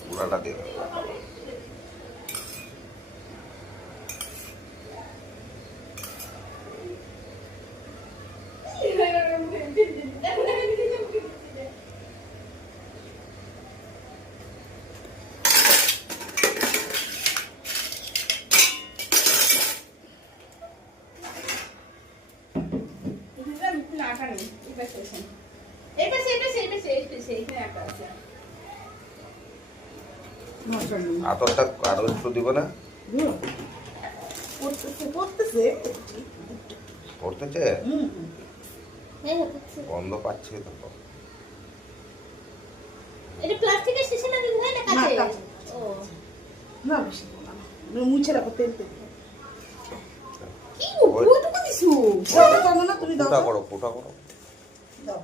পুরাটা দিয়ে আতরটা আরো একটু দিব না? পড়তেছে গন্ধ পাচ্ছে তো। এটা প্লাস্টিকের শিশি না দিন হয় না কাঁচের? ও না বেশি না মুছে রাখো তেল তেল কি ওইটুকু দিছো? তুমি দাও ফোটা করো দাও